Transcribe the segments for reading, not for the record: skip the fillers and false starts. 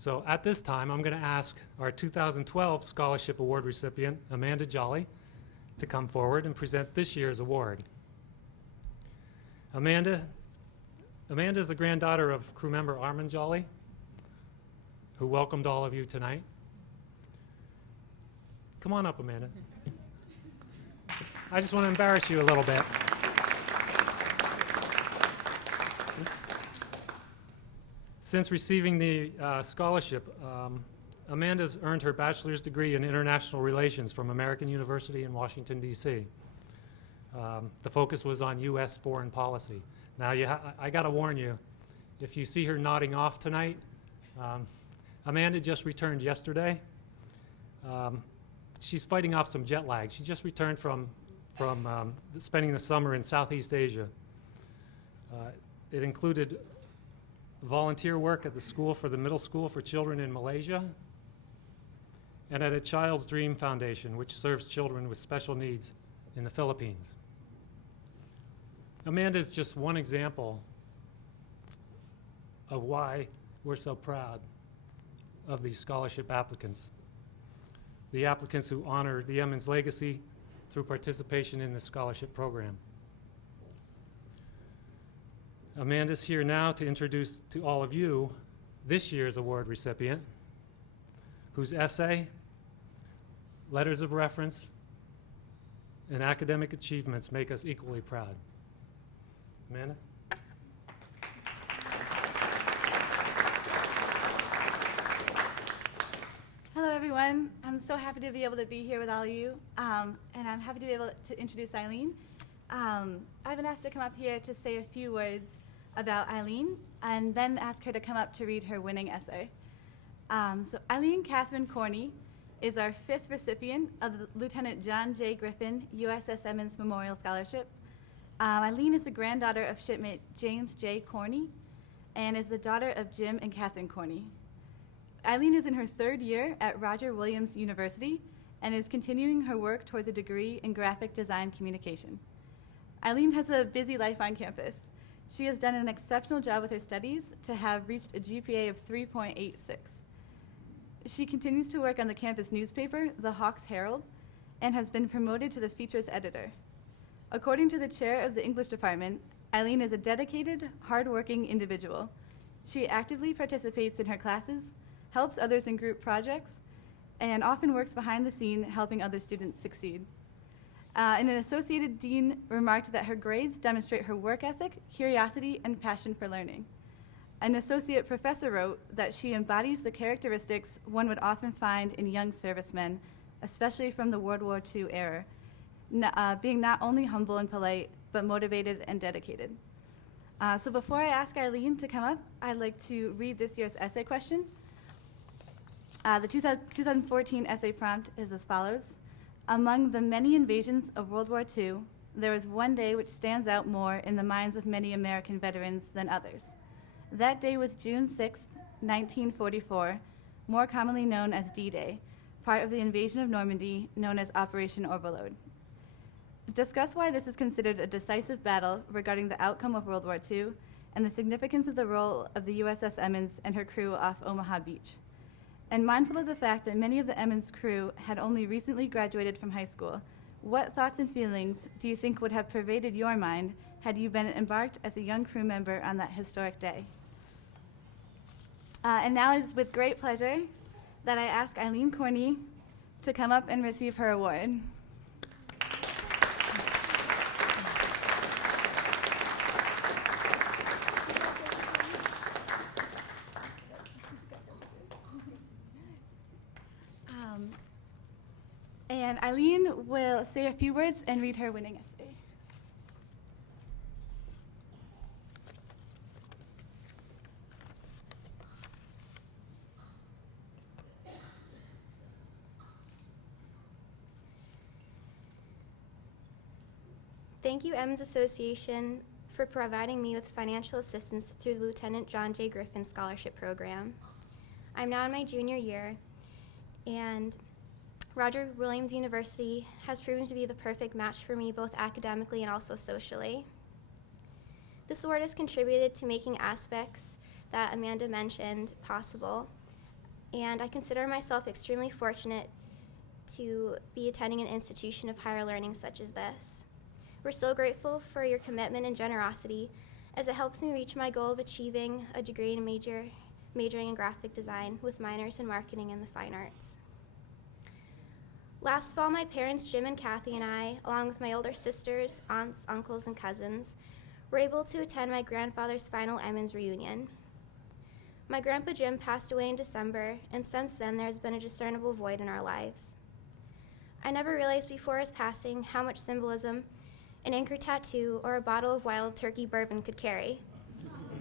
So at this time, I'm going to ask our 2012 Scholarship Award recipient, Amanda Jolly, to come forward and present this year's award. Amanda is the granddaughter of crew member Armin Jolly, who welcomed all of you tonight. Come on up, Amanda. I just want to embarrass you a little bit. Since receiving the scholarship, Amanda's earned her bachelor's degree in international relations from American University in Washington, D.C. The focus was on U.S. foreign policy. Now, I got to warn you, if you see her nodding off tonight, Amanda just returned yesterday. She's fighting off some jet lag. She just returned from spending the summer in Southeast Asia. It included volunteer work at the school for the middle school for children in Malaysia and at a Child's Dream Foundation, which serves children with special needs in the Philippines. Amanda is just one example of why we're so proud of these scholarship applicants. The applicants who honor the Emmons legacy through participation in the scholarship program. Amanda's here now to introduce to all of you this year's award recipient, whose essay, letters of reference, and academic achievements make us equally proud. Amanda? Hello, everyone. I'm so happy to be able to be here with all of you, and I'm happy to be able to introduce Eileen. I've been asked to come up here to say a few words about Eileen, and then ask her to come up to read her winning essay. So Eileen Catherine Korney is our 5th recipient of the Lieutenant John J. Griffin USS Emmons Memorial Scholarship. Eileen is the granddaughter of shipmate James J. Korney and is the daughter of Jim and Catherine Korney. Eileen is in her 3rd year at Roger Williams University and is continuing her work towards a degree in graphic design communication. Eileen has a busy life on campus. She has done an exceptional job with her studies to have reached a GPA of 3.86. She continues to work on the campus newspaper, the Hawks Herald, and has been promoted to the features editor. According to the chair of the English department, Eileen is a dedicated, hardworking individual. She actively participates in her classes, helps others in group projects, and often works behind the scene helping other students succeed. And an associated dean remarked that her grades demonstrate her work ethic, curiosity, and passion for learning. An associate professor wrote that she embodies the characteristics one would often find in young servicemen, especially from the World War II era, being not only humble and polite, but motivated and dedicated. So before I ask Eileen to come up, I'd like to read this year's essay question. The 2014 essay prompt is as follows. Among the many invasions of World War II, there is one day which stands out more in the minds of many American veterans than others. That day was June 6, 1944, more commonly known as D-Day, part of the invasion of Normandy known as Operation Overlord. Discuss why this is considered a decisive battle regarding the outcome of World War II and the significance of the role of the USS Emmons and her crew off Omaha Beach. And mindful of the fact that many of the Emmons crew had only recently graduated from high school, what thoughts and feelings do you think would have pervaded your mind had you been embarked as a young crew member on that historic day? And now it is with great pleasure that I ask Eileen Korney to come up and receive her award. And Eileen will say a few words and read her winning essay. Thank you, Emmons Association, for providing me with financial assistance through the Lieutenant John J. Griffin Scholarship Program. I'm now in my junior year, and Roger Williams University has proven to be the perfect match for me both academically and also socially. This award has contributed to making aspects that Amanda mentioned possible, and I consider myself extremely fortunate to be attending an institution of higher learning such as this. We're so grateful for your commitment and generosity, as it helps me reach my goal of achieving a degree in majoring in graphic design with minors in marketing and the fine arts. Last fall, my parents, Jim and Kathy, and I, along with my older sisters, aunts, uncles, and cousins, were able to attend my grandfather's final Emmons reunion. My grandpa Jim passed away in December, and since then there has been a discernible void in our lives. I never realized before his passing how much symbolism an anchor tattoo or a bottle of wild turkey bourbon could carry.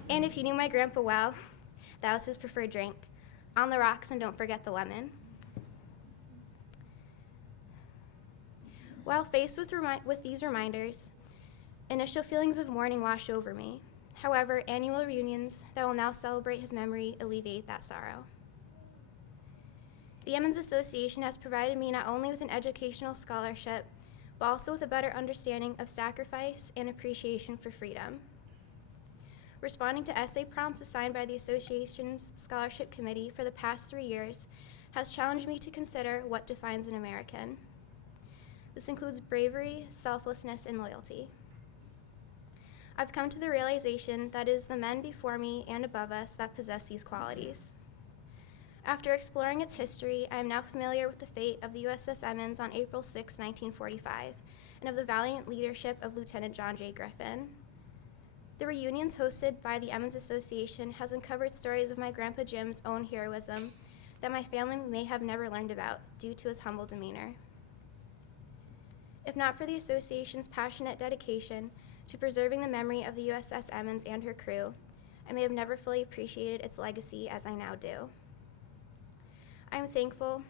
And if you knew my grandpa well, that was his preferred drink. On the rocks, and don't forget the lemon. While faced with these reminders, initial feelings of mourning washed over me. However, annual reunions that will now celebrate his memory alleviate that sorrow. The Emmons Association has provided me not only with an educational scholarship, but also with a better understanding of sacrifice and appreciation for freedom. Responding to essay prompts assigned by the association's scholarship committee for the past 3 years has challenged me to consider what defines an American. This includes bravery, selflessness, and loyalty. I've come to the realization that it is the men before me and above us that possess these qualities. After exploring its history, I am now familiar with the fate of the USS Emmons on April 6, 1945, and of the valiant leadership of Lieutenant John J. Griffin. The reunions hosted by the Emmons Association has uncovered stories of my Grandpa Jim's own heroism that my family may have never learned about due to his humble demeanor. If not for the association's passionate dedication to preserving the memory of the USS Emmons and her crew, I may have never fully appreciated its legacy as I now do. I am thankful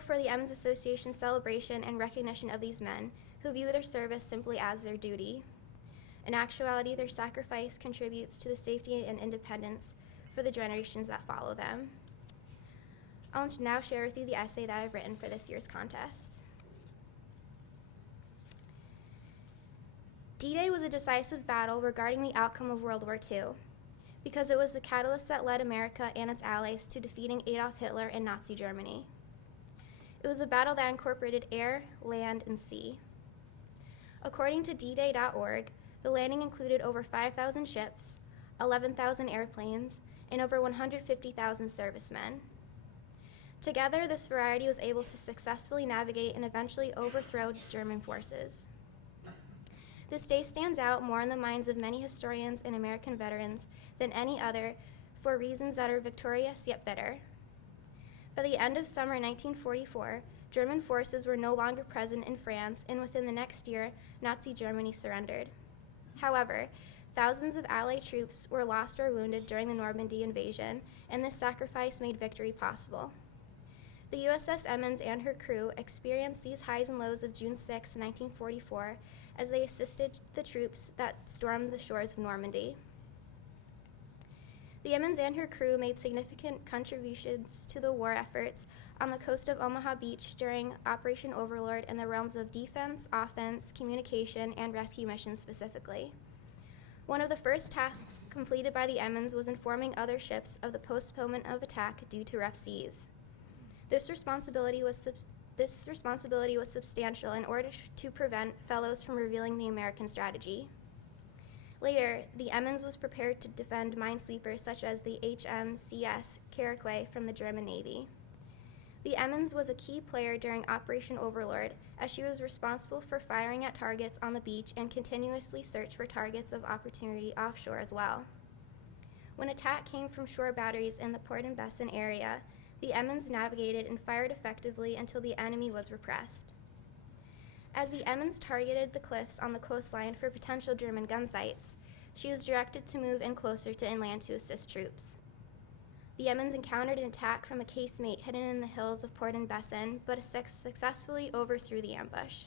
for the Emmons Association's celebration and recognition of these men who view their service simply as their duty. In actuality, their sacrifice contributes to the safety and independence for the generations that follow them. I'll now share with you the essay that I've written for this year's contest. D-Day was a decisive battle regarding the outcome of World War II, because it was the catalyst that led America and its allies to defeating Adolf Hitler and Nazi Germany. It was a battle that incorporated air, land, and sea. According to dday.org, the landing included over 5,000 ships, 11,000 airplanes, and over 150,000 servicemen. Together, this variety was able to successfully navigate and eventually overthrow German forces. This day stands out more in the minds of many historians and American veterans than any other for reasons that are victorious yet bitter. By the end of summer 1944, German forces were no longer present in France, and within the next year, Nazi Germany surrendered. However, thousands of Allied troops were lost or wounded during the Normandy invasion, and this sacrifice made victory possible. The USS Emmons and her crew experienced these highs and lows of June 6, 1944, as they assisted the troops that stormed the shores of Normandy. The Emmons and her crew made significant contributions to the war efforts on the coast of Omaha Beach during Operation Overlord in the realms of defense, offense, communication, and rescue missions specifically. One of the first tasks completed by the Emmons was informing other ships of the postponement of attack due to rough seas. This responsibility was substantial in order to prevent fellows from revealing the American strategy. Later, the Emmons was prepared to defend minesweepers such as the HMCS Iroquois from the German Navy. The Emmons was a key player during Operation Overlord, as she was responsible for firing at targets on the beach and continuously searched for targets of opportunity offshore as well. When attack came from shore batteries in the Port and Besson area, the Emmons navigated and fired effectively until the enemy was repressed. As the Emmons targeted the cliffs on the coastline for potential German gun sites, she was directed to move in closer to inland to assist troops. The Emmons encountered an attack from a casemate hidden in the hills of Port and Besson, but successfully overthrew the ambush.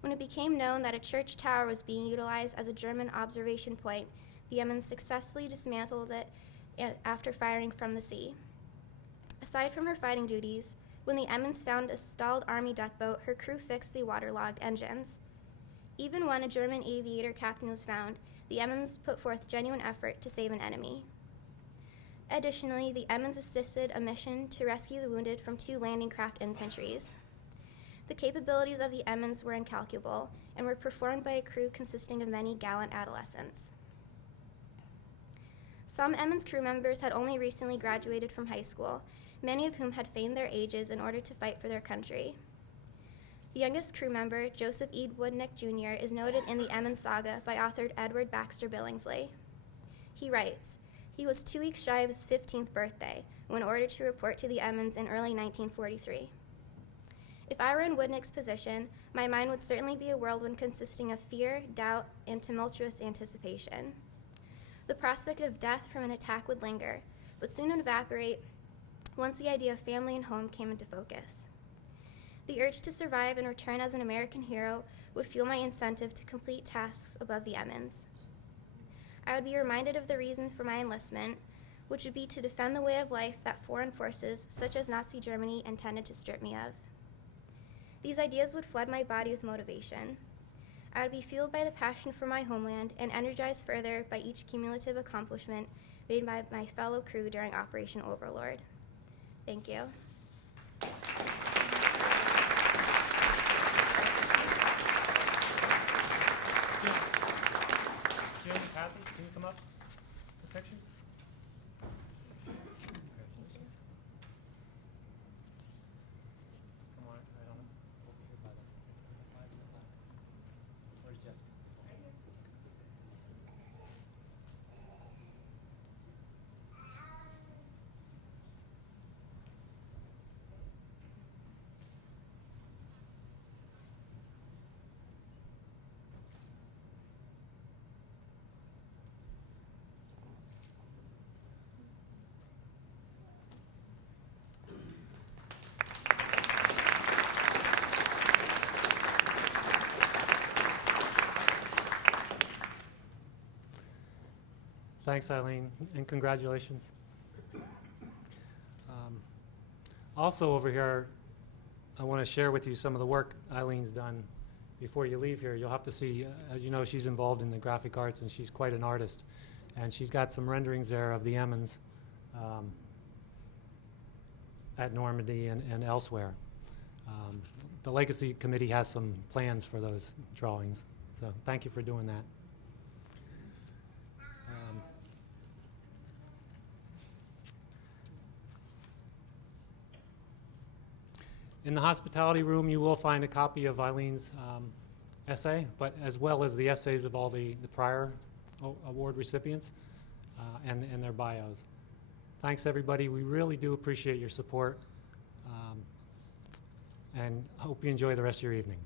When it became known that a church tower was being utilized as a German observation point, the Emmons successfully dismantled it after firing from the sea. Aside from her fighting duties, when the Emmons found a stalled Army duck boat, her crew fixed the waterlogged engines. Even when a German aviator captain was found, the Emmons put forth genuine effort to save an enemy. Additionally, the Emmons assisted a mission to rescue the wounded from 2 landing craft infantries. The capabilities of the Emmons were incalculable and were performed by a crew consisting of many gallant adolescents. Some Emmons crew members had only recently graduated from high school, many of whom had feigned their ages in order to fight for their country. The youngest crew member, Joseph E. Woodnick Jr., is noted in the Emmons saga by author Edward Baxter Billingsley. He writes, "He was 2 weeks shy of his 15th birthday when ordered to report to the Emmons in early 1943. If I were in Woodnick's position, my mind would certainly be a whirlwind consisting of fear, doubt, and tumultuous anticipation. The prospect of death from an attack would linger, but soon evaporate once the idea of family and home came into focus. The urge to survive and return as an American hero would fuel my incentive to complete tasks above the Emmons. I would be reminded of the reason for my enlistment, which would be to defend the way of life that foreign forces, such as Nazi Germany, intended to strip me of. These ideas would flood my body with motivation. I would be fueled by the passion for my homeland and energized further by each cumulative accomplishment made by my fellow crew during Operation Overlord. Thank you." Jim and Kathy, can you come up for pictures? Congratulations. Come on, right on it. Over here by the flag in the back. Where's Jessica? Thanks, Eileen, and congratulations. Also over here, I want to share with you some of the work Eileen's done. Before you leave here, you'll have to see, as you know, she's involved in the graphic arts, and she's quite an artist. And she's got some renderings there of the Emmons at Normandy and elsewhere. The Legacy Committee has some plans for those drawings, so thank you for doing that. In the hospitality room, you will find a copy of Eileen's essay, but as well as the essays of all the prior award recipients and their bios. Thanks, everybody. We really do appreciate your support, and hope you enjoy the rest of your evening.